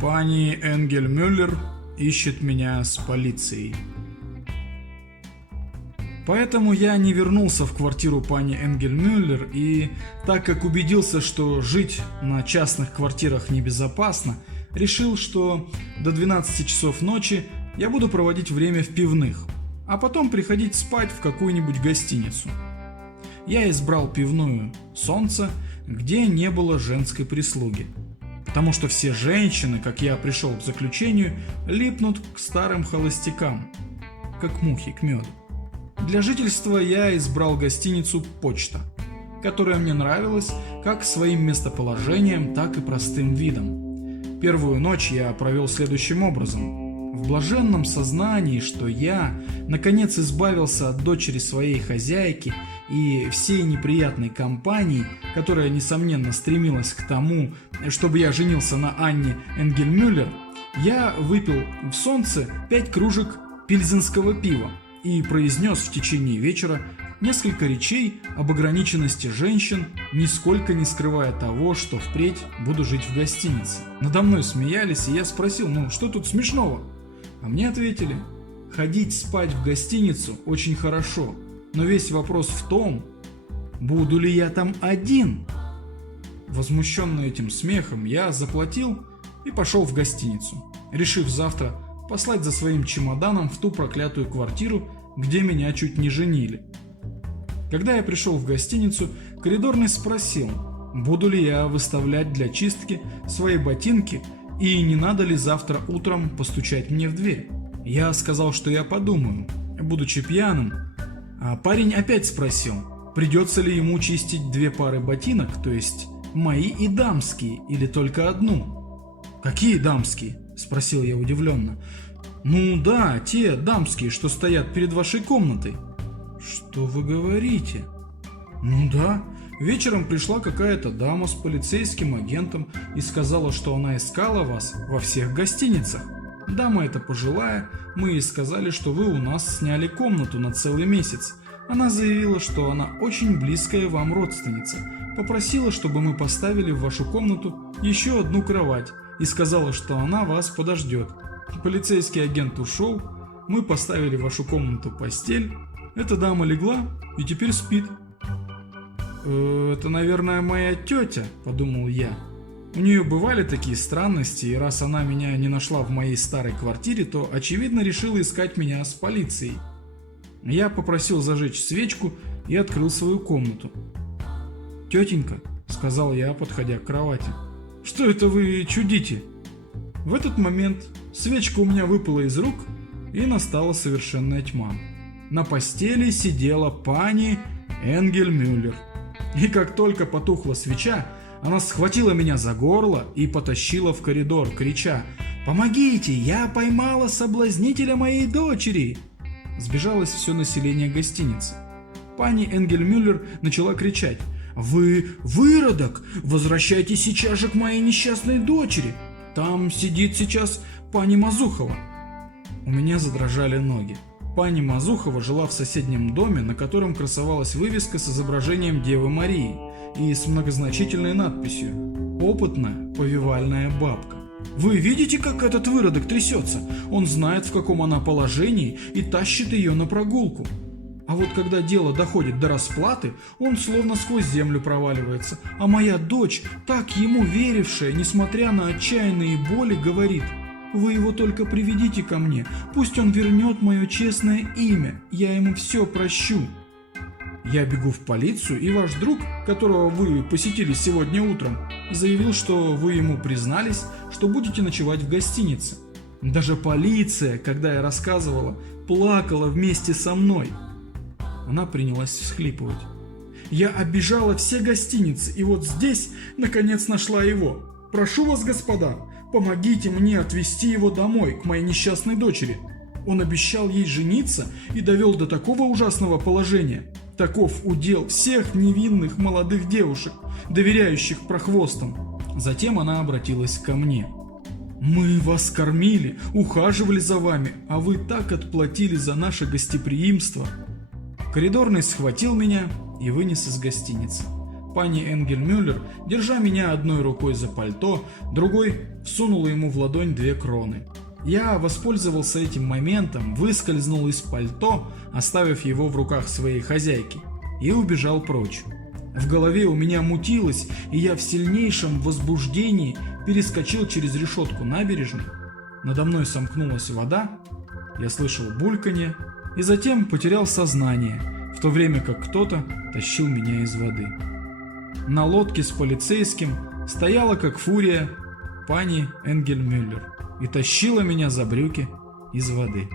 Пани Энгельмюллер ищет меня с полицией. Поэтому я не вернулся в квартиру пани Энгельмюллер, и так как убедился, что жить на частных квартирах небезопасно, решил, что до 12 часов ночи я буду проводить время в пивных, а потом приходить спать в какую-нибудь гостиницу. Я избрал пивную «Солнце», где не было женской прислуги, потому что все женщины, как я пришел к заключению, липнут к старым холостякам, как мухи к меду. Для жительства я избрал гостиницу «Почта», которая мне нравилась как своим местоположением, так и простым видом. Первую ночь я провел следующим образом. В блаженном сознании, что я, наконец, избавился от дочери своей хозяйки и всей неприятной компании, которая, несомненно, стремилась к тому, чтобы я женился на Анне Энгельмюллер, я выпил в «Солнце» 5 кружек пильзенского пива и произнес в течение вечера несколько речей об ограниченности женщин, нисколько не скрывая того, что впредь буду жить в гостинице. Надо мной смеялись, и я спросил, что тут смешного? А мне ответили, ходить спать в гостиницу очень хорошо, но весь вопрос в том, буду ли я там один. Возмущенный этим смехом, я заплатил и пошел в гостиницу, решив завтра послать за своим чемоданом в ту проклятую квартиру, где меня чуть не женили. Когда я пришел в гостиницу, коридорный спросил, буду ли я выставлять для чистки свои ботинки и не надо ли завтра утром постучать мне в дверь. Я сказал, что я подумаю, будучи пьяным, а парень опять спросил, придется ли ему чистить 2 пары ботинок, то есть мои и дамские, или только одну. «Какие дамские?» – спросил я удивленно. «Ну да, те дамские, что стоят перед вашей комнатой». «Что вы говорите?» «Ну да, вечером пришла какая-то дама с полицейским агентом и сказала, что она искала вас во всех гостиницах. Дама эта пожилая, мы ей сказали, что вы у нас сняли комнату на целый месяц. Она заявила, что она очень близкая вам родственница, попросила, чтобы мы поставили в вашу комнату еще одну кровать и сказала, что она вас подождет. Полицейский агент ушел, мы поставили в вашу комнату постель, эта дама легла и теперь спит». «Это, наверное, моя тетя», – подумал я. У нее бывали такие странности, и раз она меня не нашла в моей старой квартире, то, очевидно, решила искать меня с полицией. Я попросил зажечь свечку и открыл свою комнату. «Тетенька», – сказал я, подходя к кровати, – «что это вы чудите?» В этот момент свечка у меня выпала из рук, и настала совершенная тьма. На постели сидела пани Энгельмюллер. И как только потухла свеча, она схватила меня за горло и потащила в коридор, крича: «Помогите, я поймала соблазнителя моей дочери!» Сбежалось все население гостиницы. Пани Энгельмюллер начала кричать: «Вы выродок! Возвращайтесь сейчас же к моей несчастной дочери! Там сидит сейчас пани Мазухова!» У меня задрожали ноги. Пани Мазухова жила в соседнем доме, на котором красовалась вывеска с изображением Девы Марии и с многозначительной надписью «Опытная повивальная бабка». «Вы видите, как этот выродок трясется? Он знает, в каком она положении, и тащит ее на прогулку. А вот когда дело доходит до расплаты, он словно сквозь землю проваливается, а моя дочь, так ему верившая, несмотря на отчаянные боли, говорит: вы его только приведите ко мне, пусть он вернет мое честное имя, я ему все прощу». Я бегу в полицию, и ваш друг, которого вы посетили сегодня утром, заявил, что вы ему признались, что будете ночевать в гостинице. Даже полиция, когда я рассказывала, плакала вместе со мной. Она принялась всхлипывать. «Я оббежала все гостиницы, и вот здесь, наконец, нашла его. Прошу вас, господа, помогите мне отвезти его домой, к моей несчастной дочери. Он обещал ей жениться и довел до такого ужасного положения. Таков удел всех невинных молодых девушек, доверяющих прохвостам». Затем она обратилась ко мне. «Мы вас кормили, ухаживали за вами, а вы так отплатили за наше гостеприимство». Коридорный схватил меня и вынес из гостиницы. пани Энгельмюллер, держа меня одной рукой за пальто, другой всунула ему в ладонь 2 кроны. Я воспользовался этим моментом, выскользнул из пальто, оставив его в руках своей хозяйки, и убежал прочь. В голове у меня мутилось, и я в сильнейшем возбуждении перескочил через решетку набережной. Надо мной сомкнулась вода, я слышал бульканье и затем потерял сознание, в то время как кто-то тащил меня из воды. На лодке с полицейским стояла как фурия пани Энгельмюллер и тащила меня за брюки из воды.